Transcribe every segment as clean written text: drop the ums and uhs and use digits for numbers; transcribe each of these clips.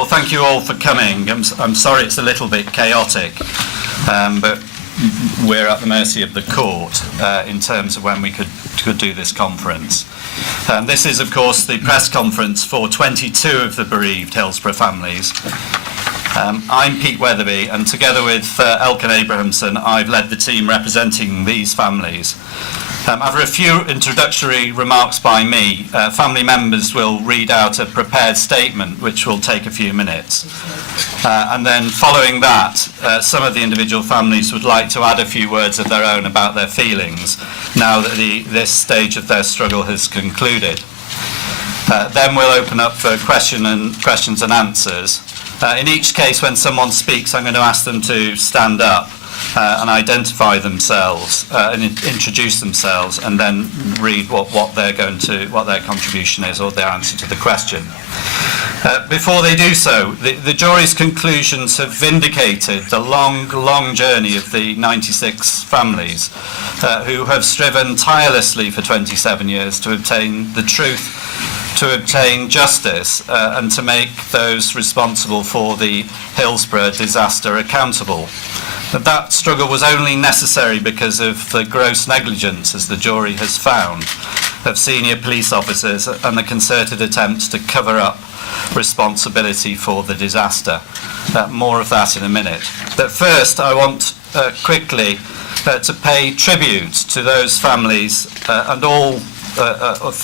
Well, thank you all for coming. I'm sorry it's a little bit chaotic, but we're at the mercy of the court in terms of when we could do this conference. This is, of course, the press conference for 22 of the bereaved Hillsborough families. I'm Pete Weatherby, and together with Elkin Abrahamson, I've led the team representing these families. After a few introductory remarks by me, family members will read out a prepared statement which will take a few minutes. And then following that, some of the individual families would like to add a few words of their own about their feelings now that this stage of their struggle has concluded. Then we'll open up for questions and answers. In each case, when someone speaks, I'm going to ask them to stand up and identify themselves and introduce themselves, and then read what their contribution is or their answer to the question. Before they do so, the jury's conclusions have vindicated the long journey of the 96 families who have striven tirelessly for 27 years to obtain the truth, to obtain justice, and to make those responsible for the Hillsborough disaster accountable. That struggle was only necessary because of the gross negligence, as the jury has found, of senior police officers and the concerted attempts to cover up responsibility for the disaster. More of that in a minute. But first, I want quickly to pay tribute to those families and all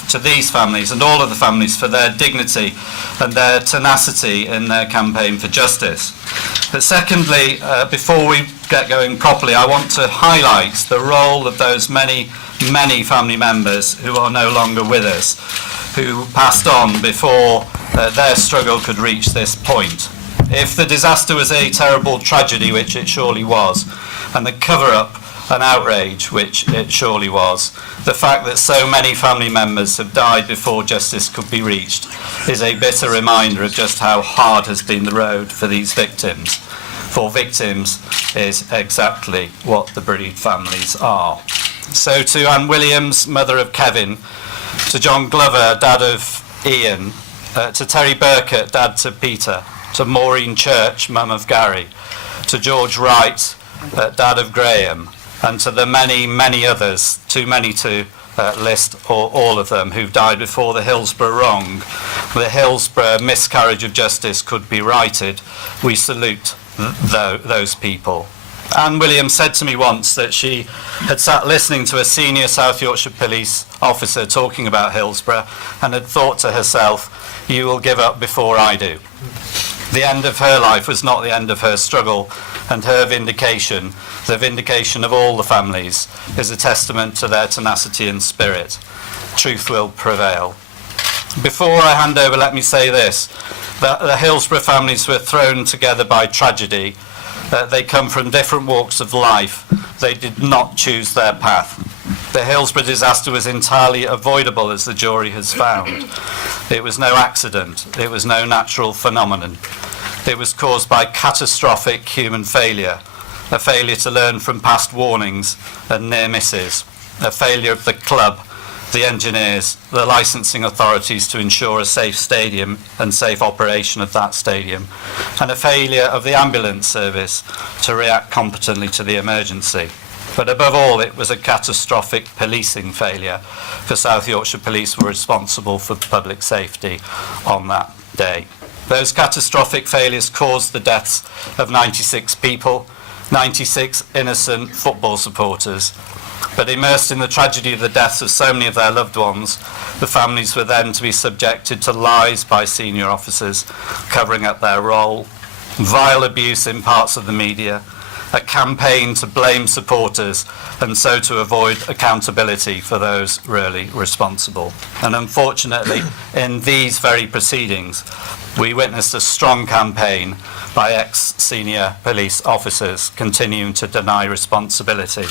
to these families and all of the families for their dignity and their tenacity in their campaign for justice. But secondly, before we get going properly, I want to highlight the role of those many family members who are no longer with us, who passed on before their struggle could reach this point. If the disaster was a terrible tragedy, which it surely was, and the cover-up an outrage, which it surely was, the fact that so many family members have died before justice could be reached is a bitter reminder of just how hard has been the road for these victims. For victims is exactly what the bereaved families are. So to Anne Williams, mother of Kevin, to John Glover, dad of Ian, to Terry Burkett, dad to Peter, to Maureen Church, mum of Gary, to George Wright, dad of Graham, and to the many others, too many to list all of them, who've died before the Hillsborough wrong, the Hillsborough miscarriage of justice could be righted. We salute those people. Anne Williams said to me once that she had sat listening to a senior South Yorkshire police officer talking about Hillsborough and had thought to herself, "You will give up before I do." The end of her life was not the end of her struggle, and her vindication, the vindication of all the families, is a testament to their tenacity and spirit. Truth will prevail. Before I hand over, let me say this, that the Hillsborough families were thrown together by tragedy. They come from different walks of life. They did not choose their path. The Hillsborough disaster was entirely avoidable, as the jury has found. It was no accident. It was no natural phenomenon. It was caused by catastrophic human failure, a failure to learn from past warnings and near misses, a failure of the club, the engineers, the licensing authorities to ensure a safe stadium and safe operation of that stadium, and a failure of the ambulance service to react competently to the emergency. But above all, it was a catastrophic policing failure, for South Yorkshire Police were responsible for public safety on that day. Those catastrophic failures caused the deaths of 96 people, 96 innocent football supporters. But immersed in the tragedy of the deaths of so many of their loved ones, the families were then to be subjected to lies by senior officers covering up their role, vile abuse in parts of the media, a campaign to blame supporters and so to avoid accountability for those really responsible. And unfortunately, in these very proceedings, we witnessed a strong campaign by ex-senior police officers continuing to deny responsibility,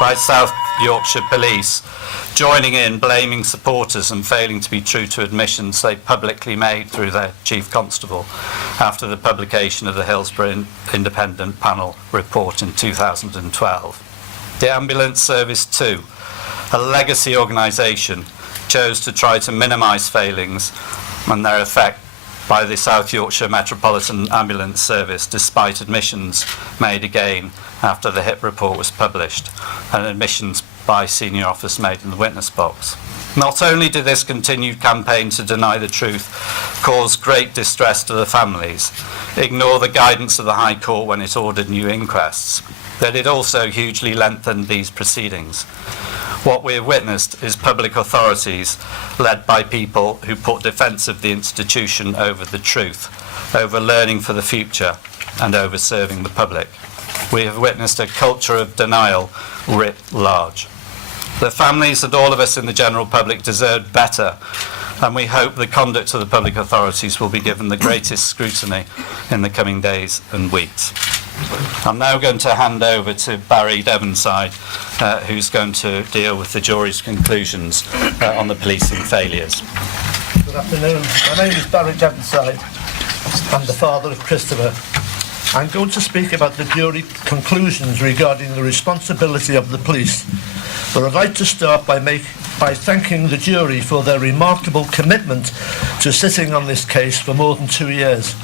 by South Yorkshire Police joining in, blaming supporters and failing to be true to admissions they publicly made through their Chief Constable after the publication of the Hillsborough Independent Panel report in 2012. The ambulance service too, a legacy organisation, chose to try to minimise failings and their effect by the South Yorkshire Metropolitan Ambulance Service, despite admissions made again after the HIP report was published, and admissions by senior officers made in the witness box. Not only did this continued campaign to deny the truth cause great distress to the families, ignore the guidance of the High Court when it ordered new inquests, but it also hugely lengthened these proceedings. What we have witnessed is public authorities led by people who put defence of the institution over the truth, over learning for the future, and over serving the public. We have witnessed a culture of denial writ large. The families and all of us in the general public deserve better, and we hope the conduct of the public authorities will be given the greatest scrutiny in the coming days and weeks. I'm now going to hand over to Barry Devonside, who's going to deal with the jury's conclusions on the policing failures. Good afternoon. My name is Barry Devonside. I'm the father of Christopher. I'm going to speak about the jury conclusions regarding the responsibility of the police. But I'd like to start by thanking the jury for their remarkable commitment to sitting on this case for more than 2 years.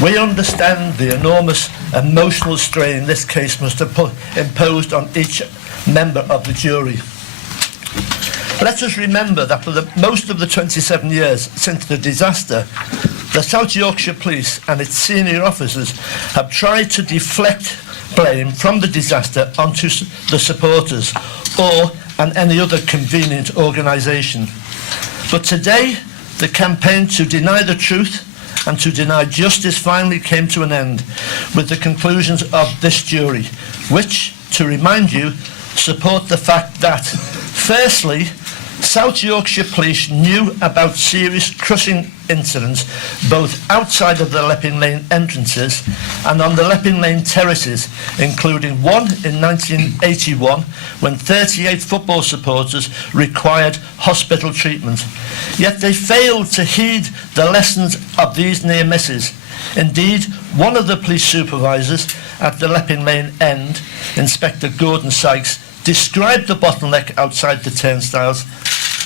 We understand the enormous emotional strain this case must have imposed on each member of the jury. Let us remember that for most of the 27 years since the disaster, the South Yorkshire Police and its senior officers have tried to deflect blame from the disaster onto the supporters or any other convenient organisation. But today, the campaign to deny the truth and to deny justice finally came to an end with the conclusions of this jury, which, to remind you, support the fact that, firstly, South Yorkshire Police knew about serious crushing incidents both outside of the Lepping Lane entrances and on the Lepping Lane terraces, including one in 1981 when 38 football supporters required hospital treatment. Yet they failed to heed the lessons of these near misses. Indeed, one of the police supervisors at the Lepping Lane end, Inspector Gordon Sykes, described the bottleneck outside the turnstiles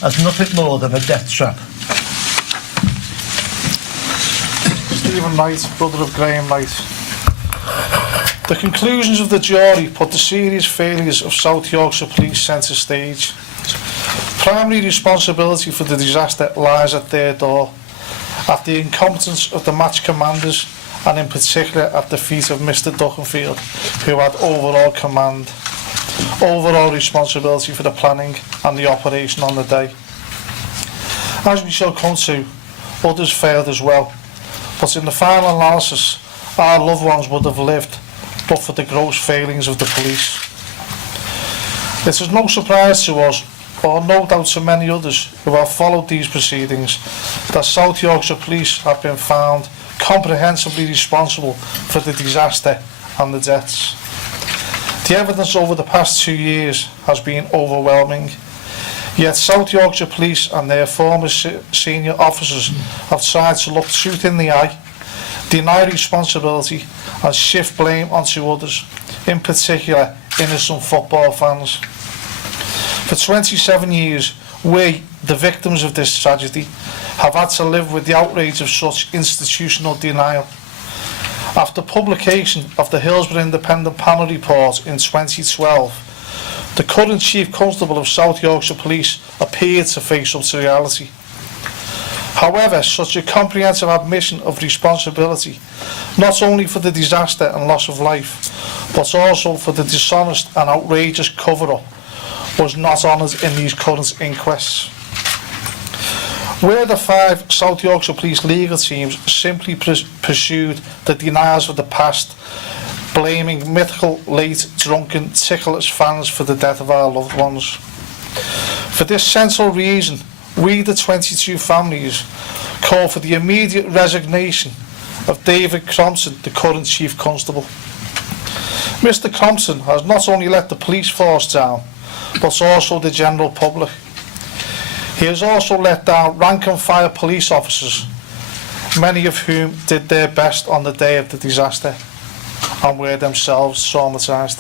as nothing more than a death trap. Stephen Wright, brother of Graham Wright. The conclusions of the jury put the serious failures of South Yorkshire Police centre stage. Primary responsibility for the disaster lies at their door, at the incompetence of the match commanders, and in particular at the feet of Mr. Duckenfield, who had overall command, overall responsibility for the planning and the operation on the day. As we shall come to, others failed as well, but in the final analysis, our loved ones would have lived but for the gross failings of the police. It is no surprise to us, or no doubt to many others who have followed these proceedings, that South Yorkshire Police have been found comprehensively responsible for the disaster and the deaths. The evidence over the past 2 years has been overwhelming, yet South Yorkshire Police and their former senior officers have tried to look truth in the eye, deny responsibility and shift blame onto others, in particular innocent football fans. For 27 years, we, the victims of this tragedy, have had to live with the outrage of such institutional denial. After publication of the Hillsborough Independent Panel Report in 2012, the current Chief Constable of South Yorkshire Police appeared to face up to reality. However, such a comprehensive admission of responsibility, not only for the disaster and loss of life, but also for the dishonest and outrageous cover-up, was not honoured in these current inquests. Where the 5 South Yorkshire Police legal teams simply pursued the denials of the past, blaming mythical, late, drunken, ticklish fans for the death of our loved ones. For this central reason, we, the 22 families, call for the immediate resignation of David Crompton, the current Chief Constable. Mr. Crompton has not only let the police force down, but also the general public. He has also let down rank and file police officers, many of whom did their best on the day of the disaster and were themselves traumatised.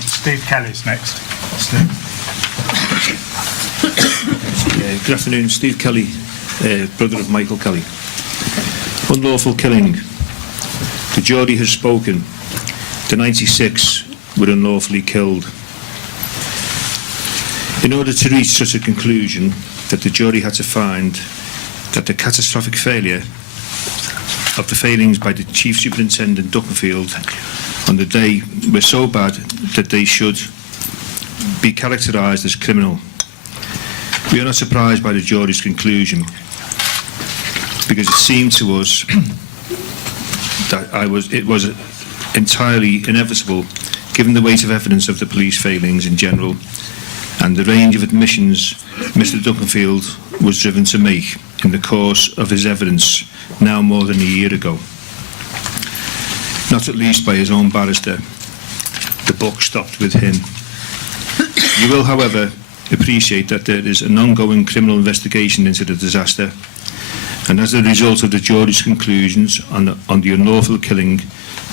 Steve Kelly's next. Steve. Good afternoon, Steve Kelly, brother of Michael Kelly. Unlawful killing. The jury has spoken. The 96 were unlawfully killed. In order to reach such a conclusion, that the jury had to find that the catastrophic failure of the failings by the Chief Superintendent Duckenfield on the day were so bad that they should be characterised as criminal. We are not surprised by the jury's conclusion, because it seemed to us that it was entirely inevitable, given the weight of evidence of the police failings in general and the range of admissions Mr. Duckenfield was driven to make in the course of his evidence now more than a year ago. Not at least by his own barrister. The buck stopped with him. You will, however, appreciate that there is an ongoing criminal investigation into the disaster, and as a result of the jury's conclusions on the unlawful killing,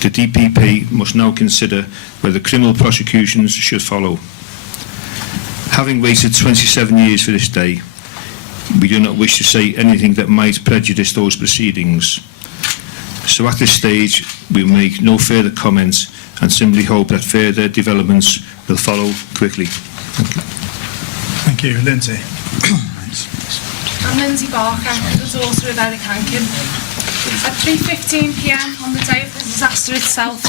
the DPP must now consider whether criminal prosecutions should follow. Having waited 27 years for this day, we do not wish to say anything that might prejudice those proceedings. So at this stage, we will make no further comments and simply hope that further developments will follow quickly. Thank you. Thank you. Lyndsey. I'm Lyndsey Barker, the daughter of Eric Hankin. At 3:15 p.m. on the day of the disaster itself,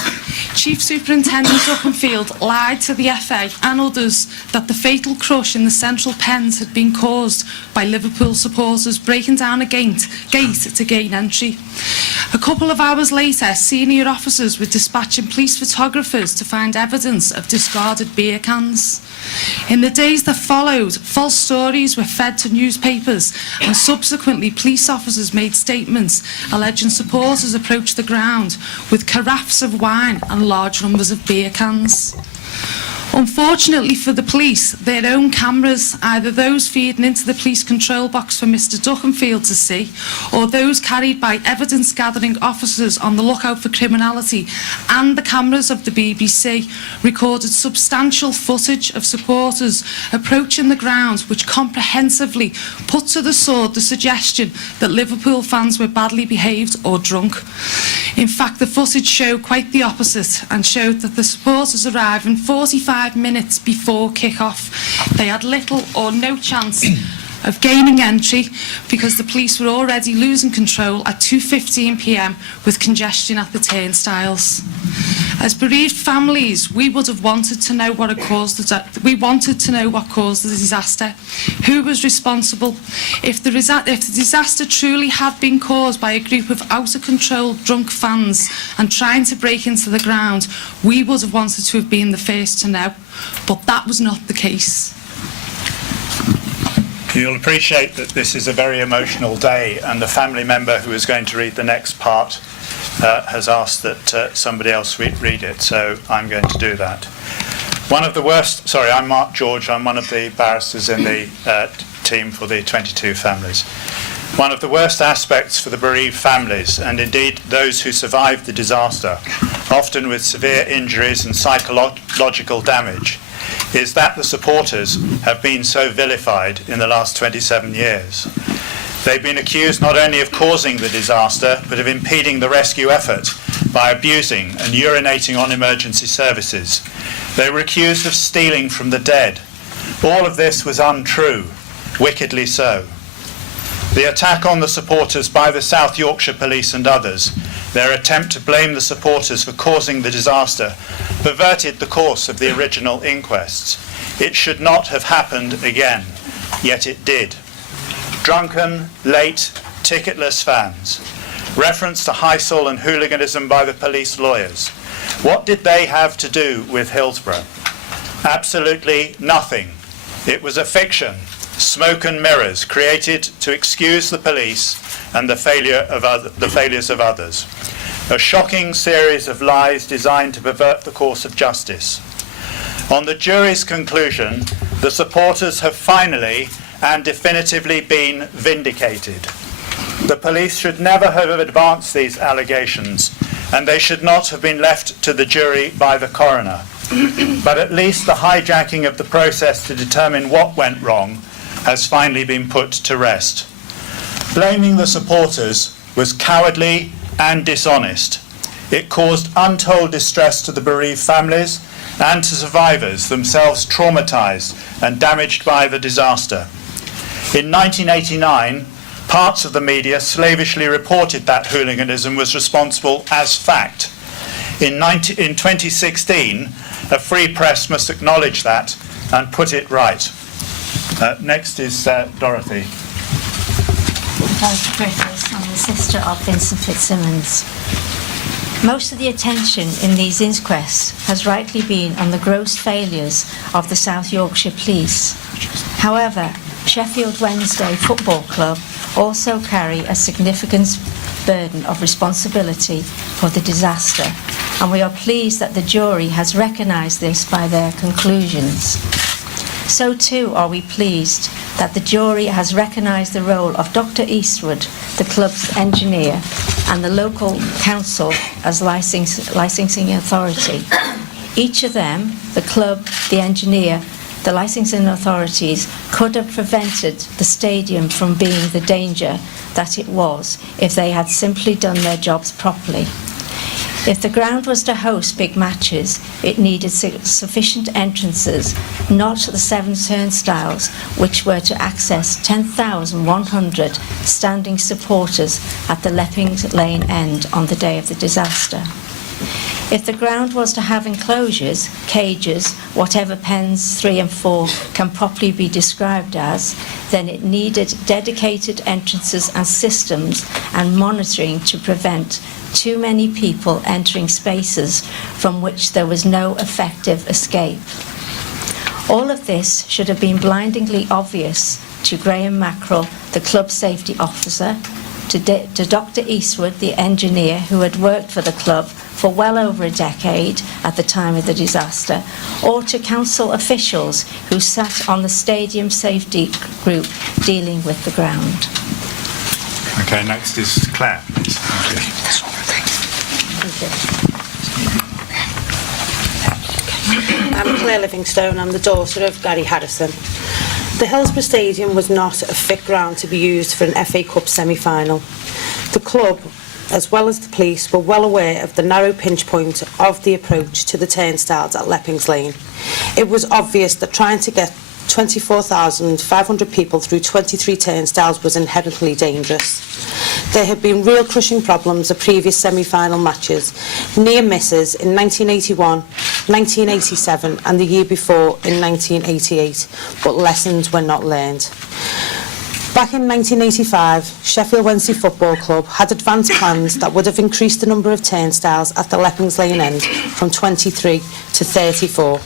Chief Superintendent Duckenfield lied to the FA and others that the fatal crush in the central pens had been caused by Liverpool supporters breaking down a gate to gain entry. A couple of hours later, senior officers were dispatching police photographers to find evidence of discarded beer cans. In the days that followed, false stories were fed to newspapers, and subsequently police officers made statements alleging supporters approached the ground with carafes of wine and large numbers of beer cans. Unfortunately for the police, their own cameras, either those feeding into the police control box for Mr. Duckenfield to see, or those carried by evidence-gathering officers on the lookout for criminality, and the cameras of the BBC, recorded substantial footage of supporters approaching the ground, which comprehensively put to the sword the suggestion that Liverpool fans were badly behaved or drunk. In fact, the footage showed quite the opposite, and showed that the supporters arrived in 45 minutes before kick-off. They had little or no chance of gaining entry because the police were already losing control at 2:15 p.m. with congestion at the turnstiles. As bereaved families, we would have wanted to know what caused the disaster. Who was responsible? If the disaster truly had been caused by a group of out-of-control drunk fans and trying to break into the ground, we would have wanted to have been the first to know. But that was not the case. You'll appreciate that this is a very emotional day, and the family member who is going to read the next part has asked that somebody else read it, so I'm going to do that. I'm Mark George, I'm one of the barristers in the team for the 22 families. One of the worst aspects for the bereaved families, and indeed those who survived the disaster, often with severe injuries and psychological damage, is that the supporters have been so vilified in the last 27 years. They've been accused not only of causing the disaster, but of impeding the rescue effort by abusing and urinating on emergency services. They were accused of stealing from the dead. All of this was untrue, wickedly so. The attack on the supporters by the South Yorkshire Police and others, their attempt to blame the supporters for causing the disaster, perverted the course of the original inquests. It should not have happened again, yet it did. Drunken, late, ticketless fans. Reference to Heysel and hooliganism by the police lawyers. What did they have to do with Hillsborough? Absolutely nothing. It was a fiction, smoke and mirrors, created to excuse the police and the failures of others. A shocking series of lies designed to pervert the course of justice. On the jury's conclusion, the supporters have finally and definitively been vindicated. The police should never have advanced these allegations, and they should not have been left to the jury by the coroner. But at least the hijacking of the process to determine what went wrong has finally been put to rest. Blaming the supporters was cowardly and dishonest. It caused untold distress to the bereaved families and to survivors, themselves traumatised and damaged by the disaster. In 1989, parts of the media slavishly reported that hooliganism was responsible as fact. In 2016, a free press must acknowledge that and put it right. Next is Dorothy. Dorothy Griffiths, I'm the sister of Vincent Fitzsimmons. Most of the attention in these inquests has rightly been on the gross failures of the South Yorkshire Police. However, Sheffield Wednesday Football Club also carry a significant burden of responsibility for the disaster, and we are pleased that the jury has recognised this by their conclusions. So too are we pleased that the jury has recognised the role of Dr. Eastwood, the club's engineer, and the local council as licensing authority. Each of them, the club, the engineer, the licensing authorities, could have prevented the stadium from being the danger that it was if they had simply done their jobs properly. If the ground was to host big matches, it needed sufficient entrances, not the 7 turnstiles which were to access 10,100 standing supporters at the Lepping Lane end on the day of the disaster. If the ground was to have enclosures, cages, whatever pens 3 and 4 can properly be described as, then it needed dedicated entrances and systems and monitoring to prevent too many people entering spaces from which there was no effective escape. All of this should have been blindingly obvious to Graham Mackerel, the club safety officer, to Dr. Eastwood, the engineer who had worked for the club for well over a decade at the time of the disaster, or to council officials who sat on the stadium safety group dealing with the ground. Okay, next is Claire, please. I'm Claire Livingstone. I'm the daughter of Gary Harrison. The Hillsborough Stadium was not a fit ground to be used for an FA Cup semi-final. The club, as well as the police, were well aware of the narrow pinch point of the approach to the turnstiles at Leppings Lane. It was obvious that trying to get 24,500 people through 23 turnstiles was inherently dangerous. There had been real crushing problems at previous semi-final matches, near misses in 1981, 1987 and the year before in 1988, but lessons were not learned. Back in 1985, Sheffield Wednesday Football Club had advanced plans that would have increased the number of turnstiles at the Leppings Lane end from 23 to 34.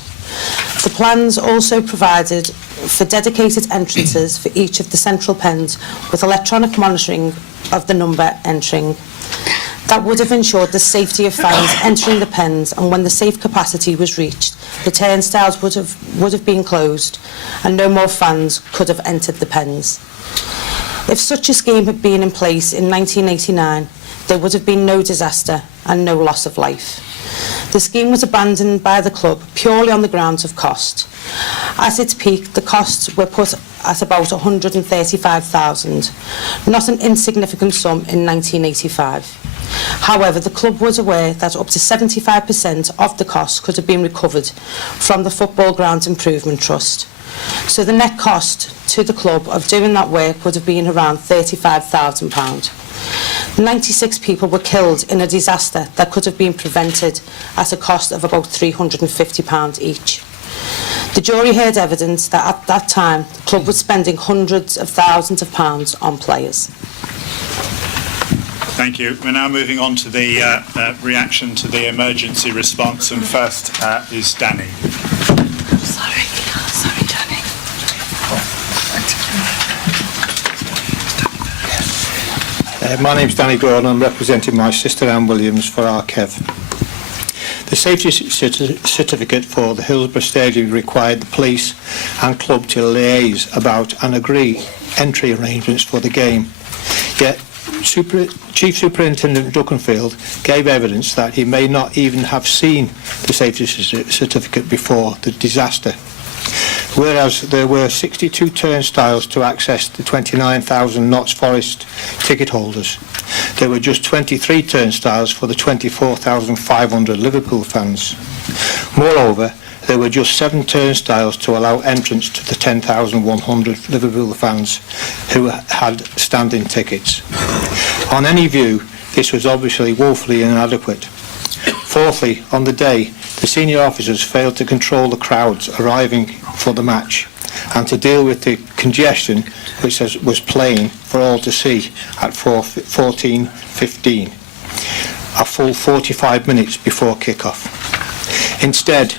The plans also provided for dedicated entrances for each of the central pens with electronic monitoring of the number entering. That would have ensured the safety of fans entering the pens, and when the safe capacity was reached, the turnstiles would have been closed and no more fans could have entered the pens. If such a scheme had been in place in 1989, there would have been no disaster and no loss of life. The scheme was abandoned by the club purely on the grounds of cost. At its peak, the costs were put at about £135,000, not an insignificant sum in 1985. However, the club was aware that up to 75% of the costs could have been recovered from the Football Grounds Improvement Trust. So the net cost to the club of doing that work would have been around £35,000. 96 people were killed in a disaster that could have been prevented at a cost of about £350 each. The jury heard evidence that at that time the club was spending hundreds of thousands of pounds on players. Thank you. We're now moving on to the reaction to the emergency response, and first is Danny. Sorry, Danny. My name's Danny Gordon. I'm representing my sister Anne Williams for our Kev. The safety certificate for the Hillsborough Stadium required the police and club to liaise about and agree entry arrangements for the game. Yet Chief Superintendent Duckenfield gave evidence that he may not even have seen the safety certificate before the disaster. whereas there were 62 turnstiles to access the 29,000 Notts Forest ticket holders. There were just 23 turnstiles for the 24,500 Liverpool fans. Moreover, there were just 7 turnstiles to allow entrance to the 10,100 Liverpool fans who had standing tickets. On any view, this was obviously woefully inadequate. Fourthly, on the day, the senior officers failed to control the crowds arriving for the match and to deal with the congestion which was plain for all to see at 14:15, a full 45 minutes before kick-off. Instead,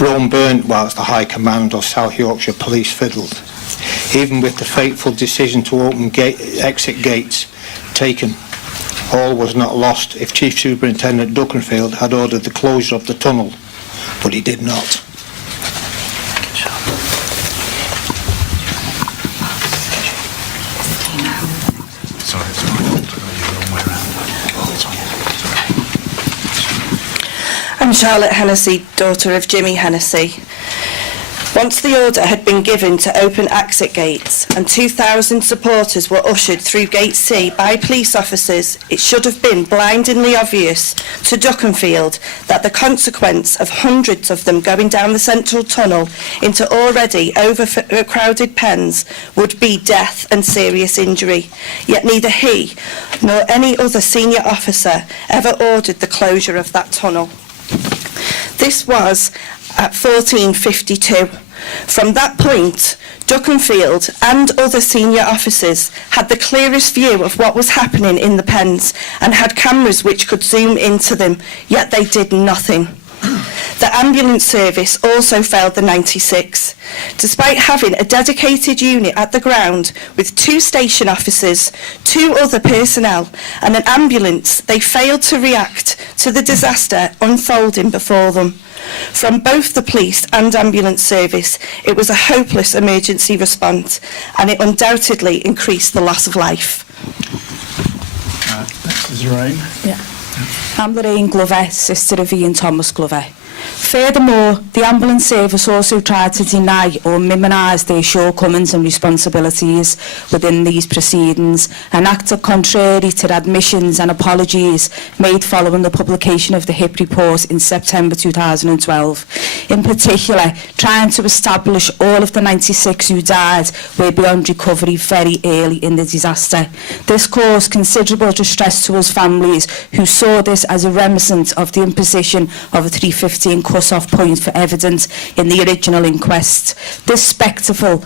Rome burnt whilst the High Command of South Yorkshire Police fiddled. Even with the fateful decision to open exit gates taken, all was not lost if Chief Superintendent Duckenfield had ordered the closure of the tunnel, but he did not. I'm Charlotte Hennessy, daughter of Jimmy Hennessy. Once the order had been given to open exit gates and 2,000 supporters were ushered through Gate C by police officers, it should have been blindingly obvious to Duckenfield that the consequence of hundreds of them going down the central tunnel into already overcrowded pens would be death and serious injury. Yet neither he nor any other senior officer ever ordered the closure of that tunnel. This was at 14:52. From that point, Duckenfield and other senior officers had the clearest view of what was happening in the pens and had cameras which could zoom into them, yet they did nothing. The ambulance service also failed the 96. Despite having a dedicated unit at the ground with 2 station officers, 2 other personnel and an ambulance, they failed to react to the disaster unfolding before them. From both the police and ambulance service, it was a hopeless emergency response and it undoubtedly increased the loss of life. This is Lorraine. Yeah. I'm Lorraine Glover, sister of Ian Thomas Glover. Furthermore, the ambulance service also tried to deny or minimise their shortcomings and responsibilities within these proceedings and acted contrary to admissions and apologies made following the publication of the HIP report in September 2012. In particular, trying to establish all of the 96 who died were beyond recovery very early in the disaster. This caused considerable distress to us families who saw this as a reminiscence of the imposition of a 315 cut-off point for evidence in the original inquest. This spectacle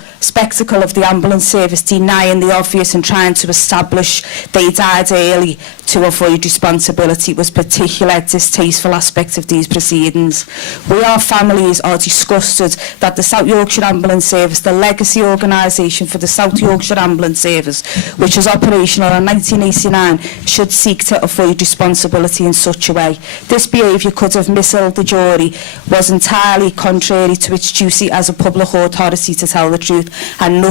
of the ambulance service denying the obvious and trying to establish they died early to avoid responsibility was a particular distasteful aspect of these proceedings. We, our families, are disgusted that the South Yorkshire Ambulance Service, the legacy organisation for the South Yorkshire Ambulance Service, which was operational in 1989, should seek to avoid responsibility in such a way. This behaviour could have misled the jury, was entirely contrary to its duty as a public authority to tell the truth, and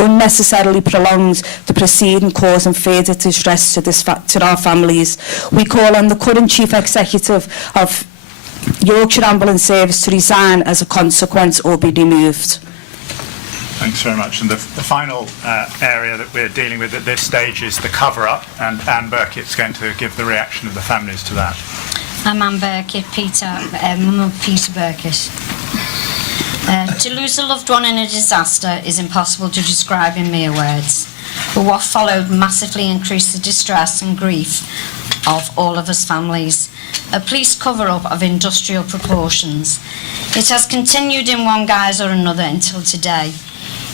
unnecessarily prolongs the proceeding, causing further distress to our families. We call on the current Chief Executive of Yorkshire Ambulance Service to resign as a consequence or be removed. Thanks very much. And the final area that we're dealing with at this stage is the cover-up, and Anne Burkett's going to give the reaction of the families to that. I'm Anne Burkett, mum of Peter Burkett. To lose a loved one in a disaster is impossible to describe in mere words, but what followed massively increased the distress and grief of all of us families. A police cover-up of industrial proportions. It has continued in one guise or another until today.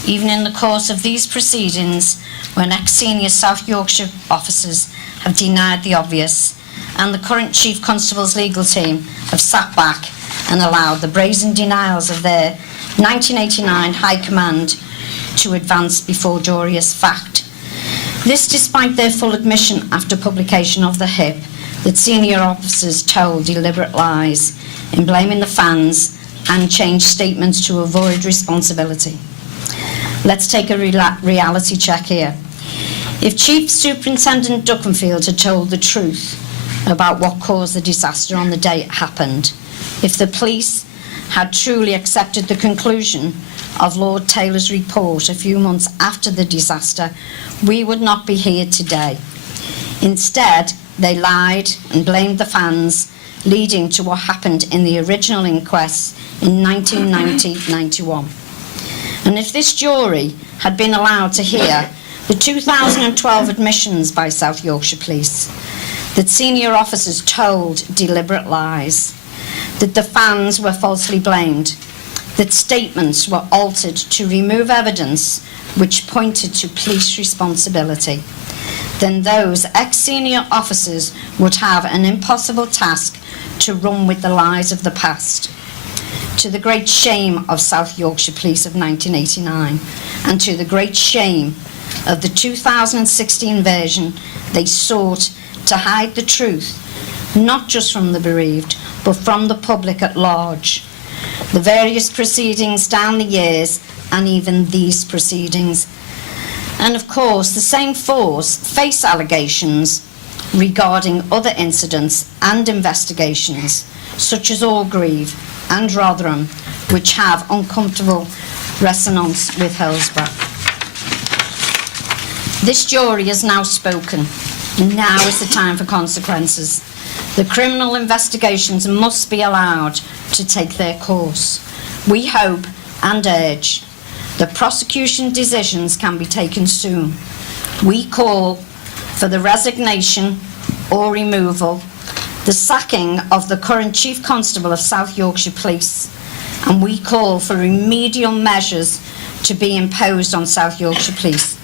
Even in the course of these proceedings, when ex-senior South Yorkshire officers have denied the obvious, and the current Chief Constable's legal team have sat back and allowed the brazen denials of their 1989 High Command to advance before jury as fact. This despite their full admission after publication of the HIP that senior officers told deliberate lies in blaming the fans and changed statements to avoid responsibility. Let's take a reality check here. If Chief Superintendent Duckenfield had told the truth about what caused the disaster on the day it happened, if the police had truly accepted the conclusion of Lord Taylor's report a few months after the disaster, we would not be here today. Instead, they lied and blamed the fans, leading to what happened in the original inquest in 1990-91. And if this jury had been allowed to hear the 2012 admissions by South Yorkshire Police, that senior officers told deliberate lies, that the fans were falsely blamed, that statements were altered to remove evidence which pointed to police responsibility, then those ex-senior officers would have an impossible task to run with the lies of the past, to the great shame of South Yorkshire Police of 1989, and to the great shame of the 2016 version they sought to hide the truth, not just from the bereaved, but from the public at large. The various proceedings down the years, and even these proceedings. And of course, the same force face allegations regarding other incidents and investigations, such as Orgreave and Rotherham, which have uncomfortable resonance with Hillsborough. This jury has now spoken. Now is the time for consequences. The criminal investigations must be allowed to take their course. We hope and urge that prosecution decisions can be taken soon. We call for the resignation or removal, the sacking of the current Chief Constable of South Yorkshire Police, and we call for remedial measures to be imposed on South Yorkshire Police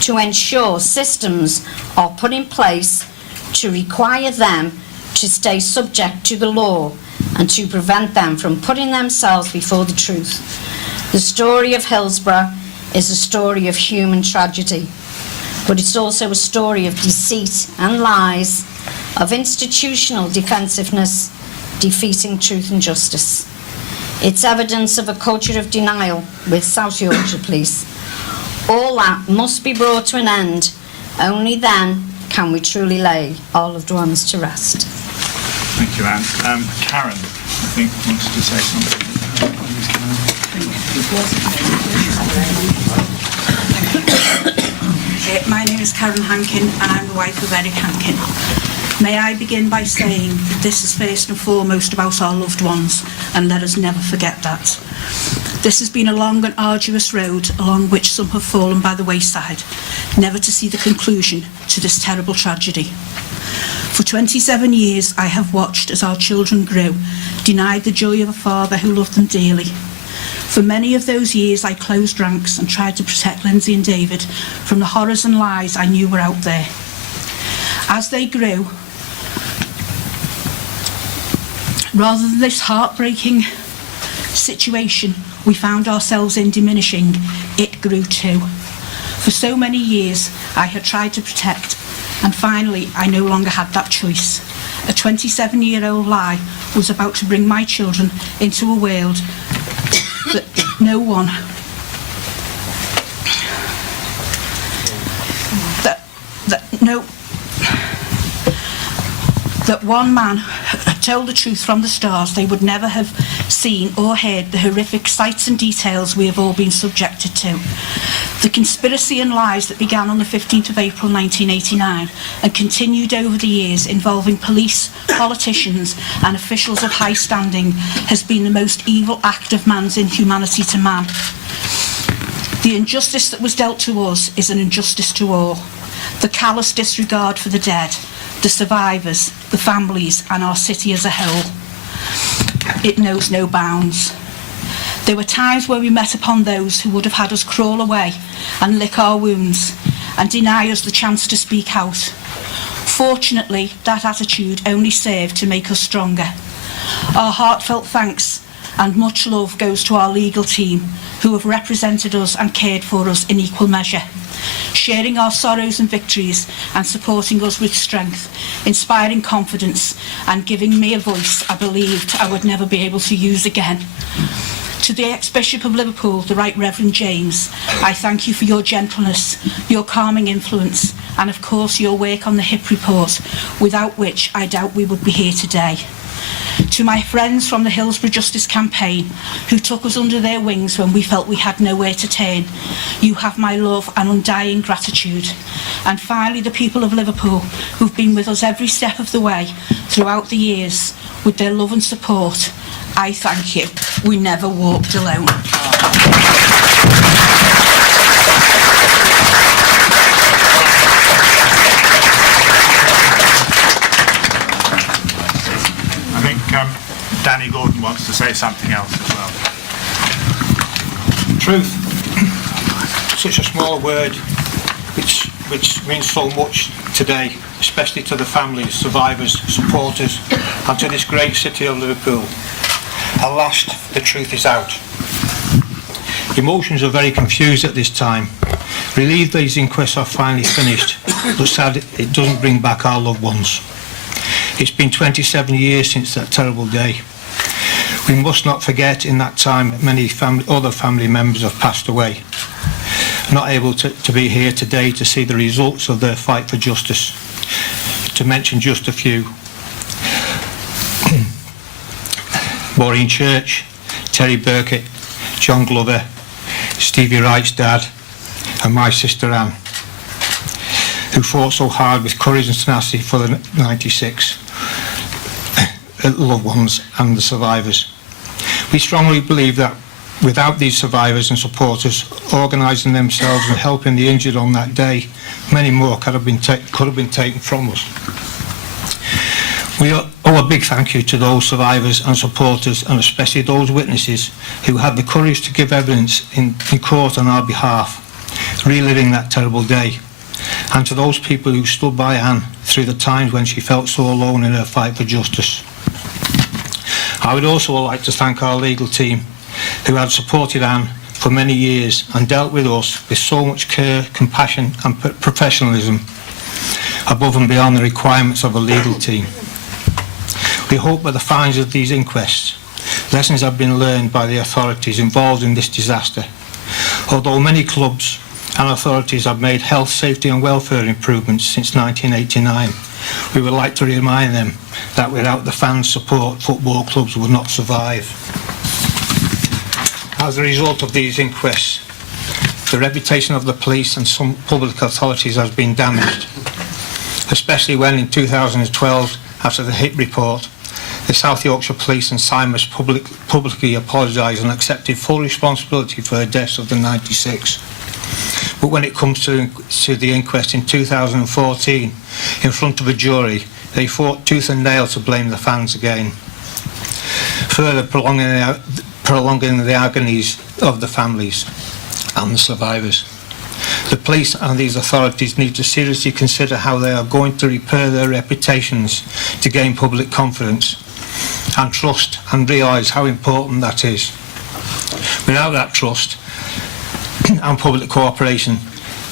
to ensure systems are put in place to require them to stay subject to the law and to prevent them from putting themselves before the truth. The story of Hillsborough is a story of human tragedy, but it's also a story of deceit and lies, of institutional defensiveness, defeating truth and justice. It's evidence of a culture of denial with South Yorkshire Police. All that must be brought to an end. Only then can we truly lay our loved ones to rest. Thank you, Anne. Karen, I think, wanted to say something. My name is Karen Hankin and I'm the wife of Eric Hankin. May I begin by saying that this is first and foremost about our loved ones, and let us never forget that. This has been a long and arduous road along which some have fallen by the wayside, never to see the conclusion to this terrible tragedy. For 27 years I have watched as our children grew, denied the joy of a father who loved them dearly. For many of those years I closed ranks and tried to protect Lyndsey and David from the horrors and lies I knew were out there. As they grew, rather than this heartbreaking situation we found ourselves in diminishing, it grew too. For so many years I had tried to protect, and finally I no longer had that choice. A 27-year-old lie was about to bring my children into a world that that one man had told the truth from the stars. They would never have seen or heard the horrific sights and details we have all been subjected to. The conspiracy and lies that began on the 15th of April 1989 and continued over the years involving police, politicians and officials of high standing has been the most evil act of man's inhumanity to man. The injustice that was dealt to us is an injustice to all. The callous disregard for the dead, the survivors, the families and our city as a whole. It knows no bounds. There were times where we met upon those who would have had us crawl away and lick our wounds and deny us the chance to speak out. Fortunately, that attitude only served to make us stronger. Our heartfelt thanks and much love goes to our legal team who have represented us and cared for us in equal measure, sharing our sorrows and victories and supporting us with strength, inspiring confidence and giving me a voice I believed I would never be able to use again. To the ex-Bishop of Liverpool, the Right Reverend James, I thank you for your gentleness, your calming influence, and of course your work on the HIP report, without which I doubt we would be here today. To my friends from the Hillsborough Justice Campaign, who took us under their wings when we felt we had nowhere to turn, you have my love and undying gratitude. And finally, the people of Liverpool, who've been with us every step of the way throughout the years with their love and support, I thank you. We never walked alone. I think Danny Gordon wants to say something else as well. Truth, such a small word which means so much today, especially to the families, survivors, supporters, and to this great city of Liverpool. At last, the truth is out. Emotions are very confused at this time. Relieved these inquests are finally finished, but sad it doesn't bring back our loved ones. It's been 27 years since that terrible day. We must not forget in that time that many other family members have passed away, not able to be here today to see the results of their fight for justice. To mention just a few: Maureen Church, Terry Burkett, John Glover, Stevie Wright's dad, and my sister Anne, who fought so hard with courage and tenacity for the 96 loved ones and the survivors. We strongly believe that without these survivors and supporters organising themselves and helping the injured on that day, many more could have been taken from us. We owe a big thank you to those survivors and supporters, and especially those witnesses who had the courage to give evidence in court on our behalf, reliving that terrible day, and to those people who stood by Anne through the times when she felt so alone in her fight for justice. I would also like to thank our legal team, who had supported Anne for many years and dealt with us with so much care, compassion and professionalism, above and beyond the requirements of a legal team. We hope by the findings of these inquests, lessons have been learned by the authorities involved in this disaster. Although many clubs and authorities have made health, safety and welfare improvements since 1989, we would like to remind them that without the fans' support, football clubs would not survive. As a result of these inquests, the reputation of the police and some public authorities has been damaged, especially when in 2012, after the HIT report, the South Yorkshire Police and Simers publicly apologised and accepted full responsibility for the deaths of the 96. But when it comes to the inquest in 2014, in front of a jury, they fought tooth and nail to blame the fans again, further prolonging the agonies of the families and the survivors. The police and these authorities need to seriously consider how they are going to repair their reputations to gain public confidence and trust, and realise how important that is. Without that trust and public cooperation,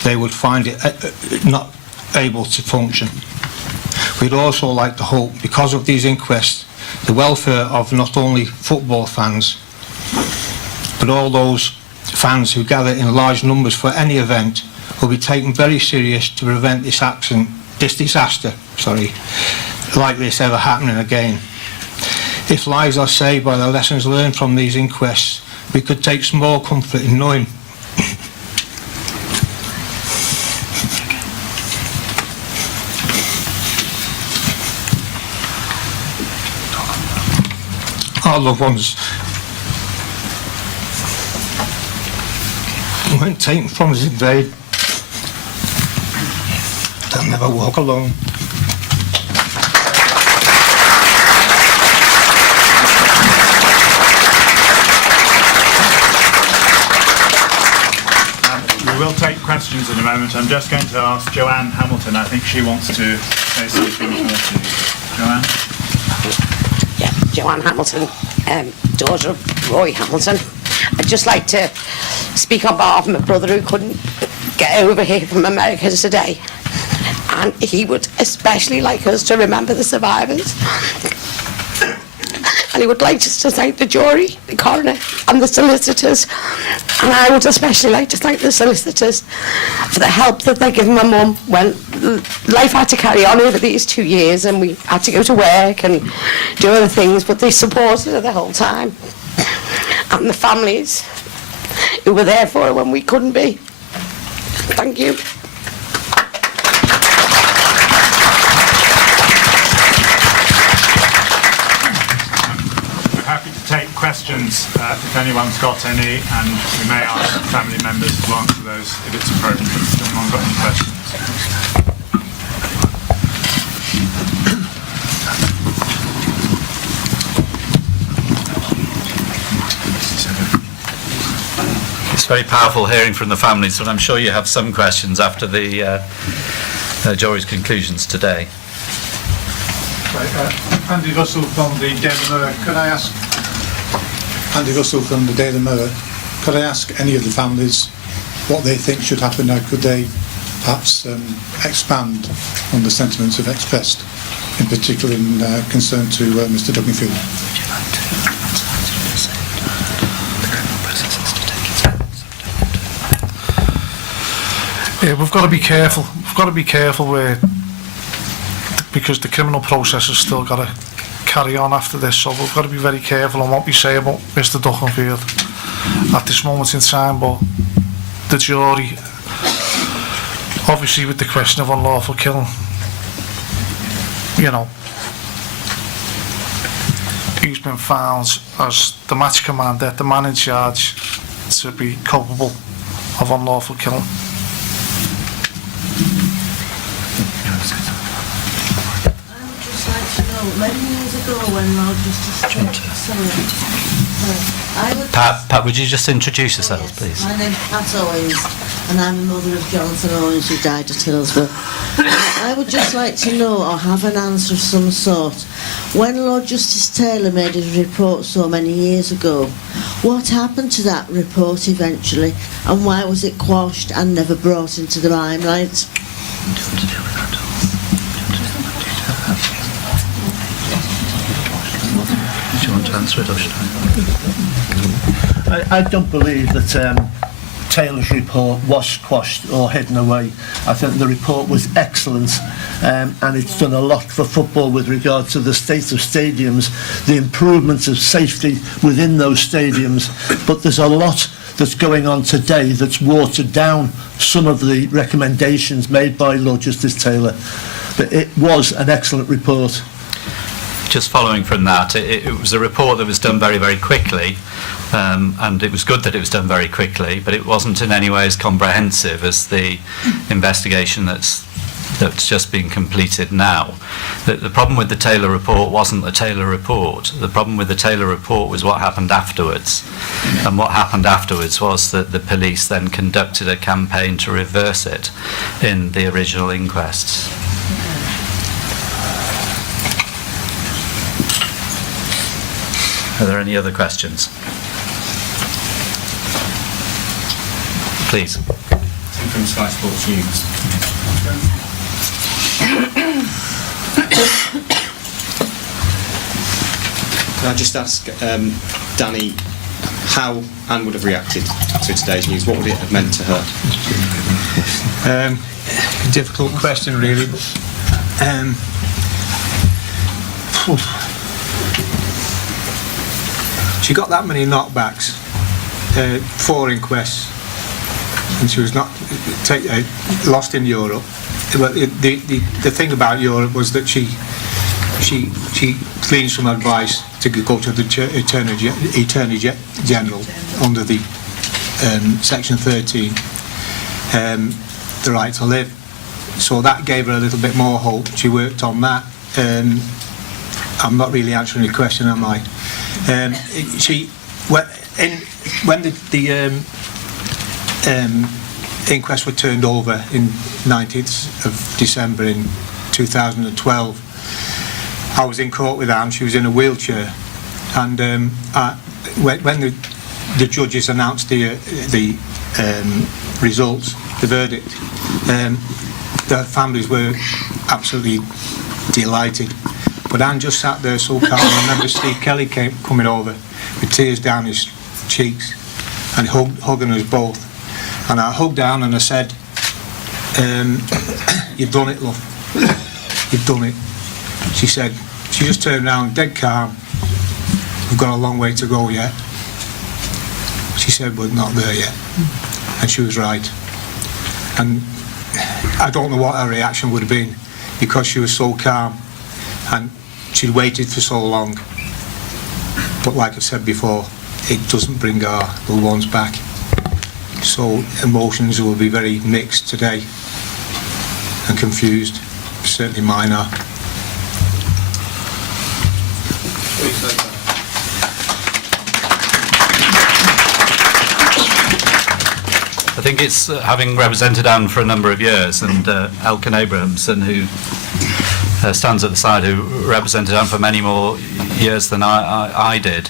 they would find it not able to function. We'd also like to hope, because of these inquests, the welfare of not only football fans, but all those fans who gather in large numbers for any event will be taken very serious to prevent this disaster like this ever happening again. If lives are saved by the lessons learned from these inquests, we could take small comfort in knowing our loved ones weren't taken from us in vain. They'll never walk alone. We will take questions in a moment. I'm just going to ask Joanne Hamilton. I think she wants to say something more to you. Joanne? Yeah, Joanne Hamilton, daughter of Roy Hamilton. I'd just like to speak on behalf of my brother who couldn't get over here from America today. And he would especially like us to remember the survivors. And he would like us to thank the jury, the coroner and the solicitors And I would especially like to thank the solicitors for the help that they're giving my mum when life had to carry on over these 2 years and we had to go to work and do other things, but they supported her the whole time. And the families who were there for her when we couldn't be. Thank you. Happy to take questions if anyone's got any, and we may ask family members to answer those if it's appropriate. Has anyone got any questions? It's very powerful hearing from the families, but I'm sure you have some questions after the jury's conclusions today. Andy Russell from the Daily Mirror. Could I ask Andy Russell from the Daily Mirror? Could I ask any of the families what they think should happen now? Could they perhaps expand on the sentiments they've expressed, in particular in concern to Mr. Duckingfield? Yeah, we've got to be careful. We've got to be careful because the criminal process has still got to carry on after this, so we've got to be very careful on what we say about Mr. Duckingfield at this moment in time. But the jury, obviously with the question of unlawful killing, you know, he's been found as the match commander, the man in charge, to be culpable of unlawful killing. Many years ago when Lord Justice Pat, would you just introduce yourselves, please? My name's Pat Owens and I'm the mother of Jonathan Owens who died at Hillsborough. I would just like to know or have an answer of some sort. When Lord Justice Taylor made his report so many years ago, what happened to that report eventually and why was it quashed and never brought into the limelight? Do you want to answer it, or should I don't believe that Taylor's report was quashed or hidden away. I think the report was excellent, and it's done a lot for football with regard to the state of stadiums, the improvements of safety within those stadiums, but there's a lot that's going on today that's watered down some of the recommendations made by Lord Justice Taylor. But it was an excellent report. Just following from that, it was a report that was done very, very quickly, and it was good that it was done very quickly, but it wasn't in any way as comprehensive as the investigation that's just been completed now. The problem with the Taylor report wasn't the Taylor report. The problem with the Taylor report was what happened afterwards. And what happened afterwards was that the police then conducted a campaign to reverse it in the original inquests. Are there any other questions? Please. From Sky Sports News. Can I just ask Danny how Anne would have reacted to today's news? What would it have meant to her? Difficult question, really. She got that many knockbacks, 4 inquests, and she was not lost in Europe. But the thing about Europe was that she gleaned some advice to go to the Attorney General under the Section 13, the right to live. So that gave her a little bit more hope. She worked on that. I'm not really answering your question, am I? When the inquests were turned over in 19th of December in 2012, I was in court with Anne. She was in a wheelchair, and when the judges announced the results, the verdict, the families were absolutely delighted. But Anne just sat there so calm. I remember Steve Kelly coming over with tears down his cheeks, and hugging us both. And I hugged down and I said, "You've done it, love. You've done it." She said, she just turned around, dead calm. "We've got a long way to go yet." She said, "We're not there yet." And she was right. And I don't know what her reaction would have been, because she was so calm and she'd waited for so long. But like I said before, it doesn't bring our little ones back. So emotions will be very mixed today and confused. Certainly mine are. I think it's having represented Anne for a number of years, and Elkin Abrahamson, who stands at the side, who represented Anne for many more years than I did.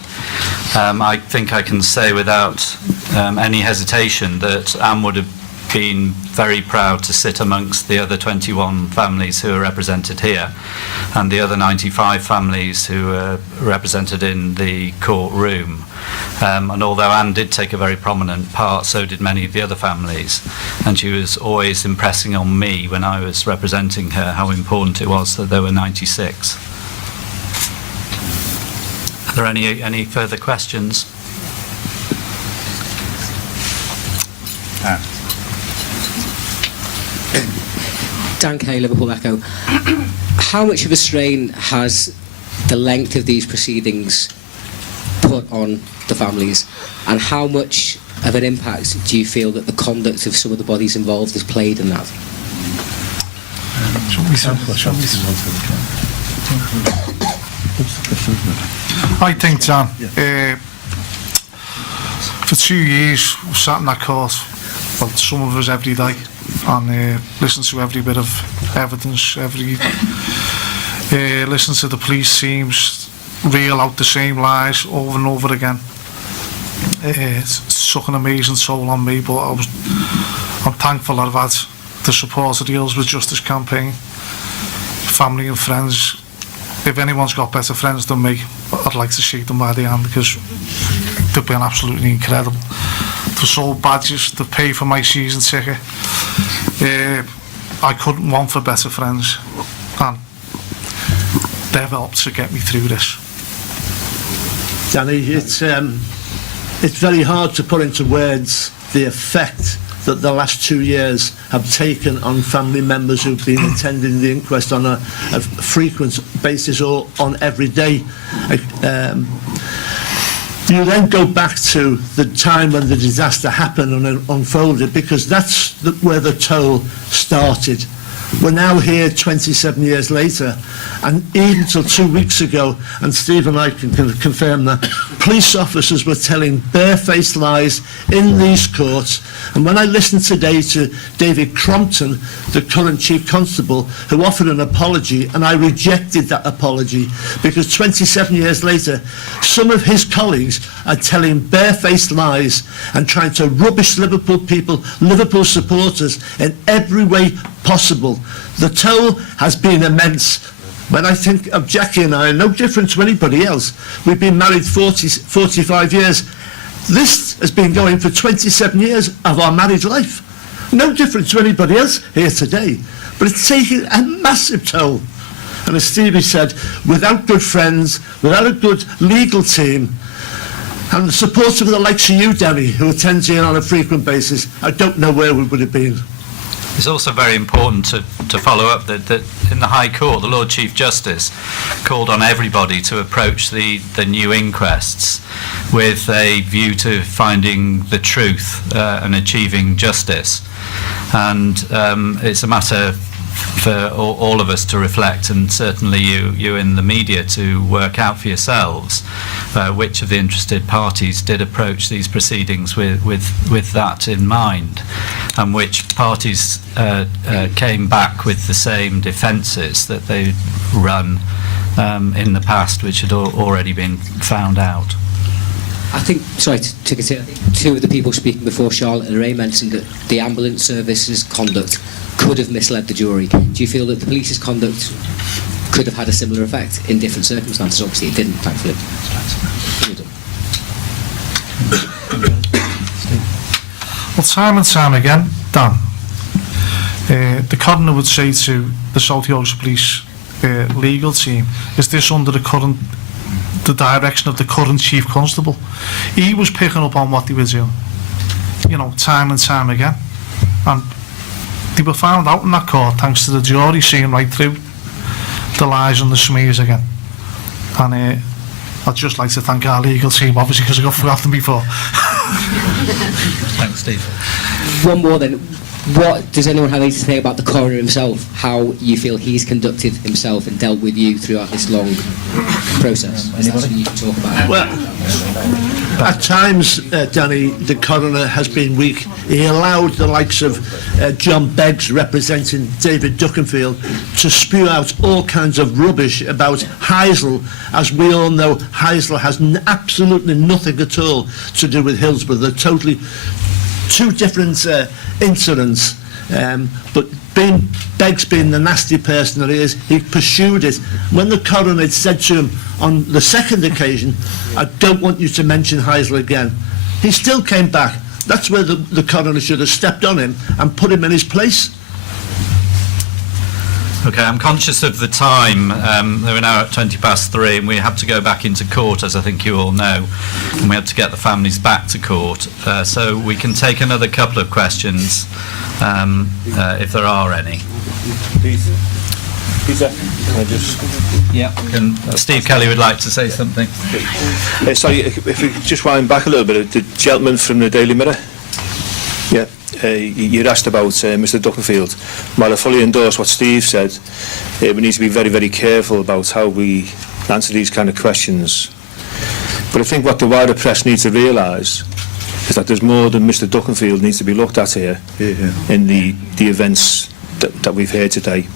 I think I can say without any hesitation that Anne would have been very proud to sit amongst the other 21 families who are represented here, and the other 95 families who are represented in the courtroom. And although Anne did take a very prominent part, so did many of the other families, and she was always impressing on me when I was representing her how important it was that there were 96. Are there any further questions? Dan Kay, Liverpool Echo. How much of a strain has the length of these proceedings put on the families, and how much of an impact do you feel that the conduct of some of the bodies involved has played in that? I think, John, for 2 years we sat in that court, well, some of us every day, and listened to every bit of evidence, listen to the police teams reel out the same lies over and over again. It took an amazing toll on me, but I'm thankful I've had the support of the Hillsborough Justice Campaign, family and friends. If anyone's got better friends than me, I'd like to shake them by the hand, because they've been absolutely incredible. They've sold badges, they've paid for my season ticket. I couldn't want for better friends, and they've helped to get me through this. Danny, it's very hard to put into words the effect that the last 2 years have taken on family members who've been attending the inquest on a frequent basis or on every day. You then go back to the time when the disaster happened and unfolded, because that's where the toll started. We're now here 27 years later, and even till 2 weeks ago, and Steve and I can confirm that, police officers were telling barefaced lies in these courts. And when I listened today to David Crompton, the current Chief Constable, who offered an apology, and I rejected that apology, because 27 years later, some of his colleagues are telling barefaced lies and trying to rubbish Liverpool people, Liverpool supporters, in every way possible. The toll has been immense. When I think of Jackie and I, no different to anybody else. We've been married 45 years. This has been going for 27 years of our married life. No different to anybody else here today. But it's taking a massive toll. And as Stevie said, without good friends, without a good legal team, and the support of the likes of you, Danny, who attends here on a frequent basis, I don't know where we would have been. It's also very important to follow up that in the High Court, the Lord Chief Justice called on everybody to approach the new inquests with a view to finding the truth and achieving justice. And it's a matter for all of us to reflect, and certainly you in the media to work out for yourselves which of the interested parties did approach these proceedings with that in mind, and which parties came back with the same defences that they'd run in the past, which had already been found out. I think, sorry to continue, I think two of the people speaking before, Charlotte and Ray, mentioned that the ambulance service's conduct could have misled the jury. Do you feel that the police's conduct could have had a similar effect in different circumstances? Obviously it didn't, thankfully. Well, time and time again, Dan, the coroner would say to the South Yorkshire Police legal team, is this under the direction of the current Chief Constable? He was picking up on what they were doing, you know, time and time again. And they were found out in that court thanks to the jury seeing right through the lies and the smears again. And I'd just like to thank our legal team, obviously, because I got forgotten before. Thanks, Steve. One more then. What does anyone have anything to say about the coroner himself? How you feel he's conducted himself and dealt with you throughout this long process? Is that something you can talk about? Well, at times, Danny, the coroner has been weak. He allowed the likes of John Beggs, representing David Duckenfield, to spew out all kinds of rubbish about Heisel. As we all know, Heisel has absolutely nothing at all to do with Hillsborough. They're totally two different incidents, but Beggs being the nasty person that he is, he pursued it. When the coroner had said to him on the second occasion, I don't want you to mention Heisel again, he still came back. That's where the coroner should have stepped on him and put him in his place. Okay, I'm conscious of the time. We're now at 3:20, and we have to go back into court, as I think you all know, and we have to get the families back to court. So we can take another couple of questions, if there are any. Peter, can I just... Yeah. Steve Kelly would like to say something. Sorry, if we could just wind back a little bit, the gentleman from the Daily Mirror. Yeah. You'd asked about Mr. Duckenfield. While I fully endorse what Steve said, we need to be very, very careful about how we answer these kind of questions. But I think what the wider press needs to realise is that there's more than Mr. Duckenfield needs to be looked at here in the events that we've heard today.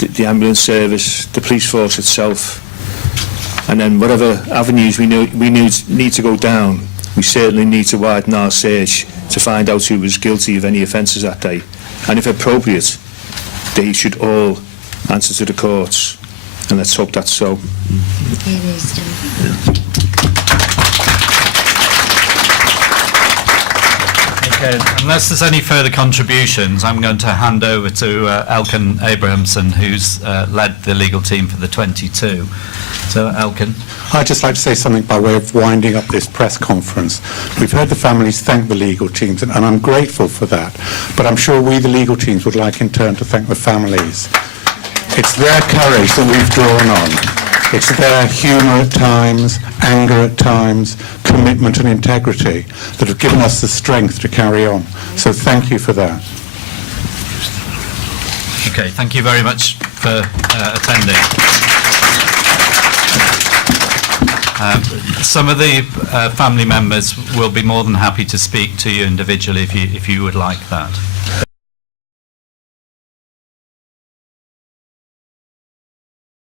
The ambulance service, the police force itself, and then whatever avenues we need to go down, we certainly need to widen our search to find out who was guilty of any offences that day. And if appropriate, they should all answer to the courts. And let's hope that's so. Okay, unless there's any further contributions, I'm going to hand over to Elkin Abrahamson, who's led the legal team for the 22. So, Elkin. I'd just like to say something by way of winding up this press conference. We've heard the families thank the legal teams, and I'm grateful for that. But I'm sure we, the legal teams, would like in turn to thank the families. It's their courage that we've drawn on. It's their humour at times, anger at times, commitment and integrity that have given us the strength to carry on. So thank you for that. Okay, thank you very much for attending. Some of the family members will be more than happy to speak to you individually if you would like that.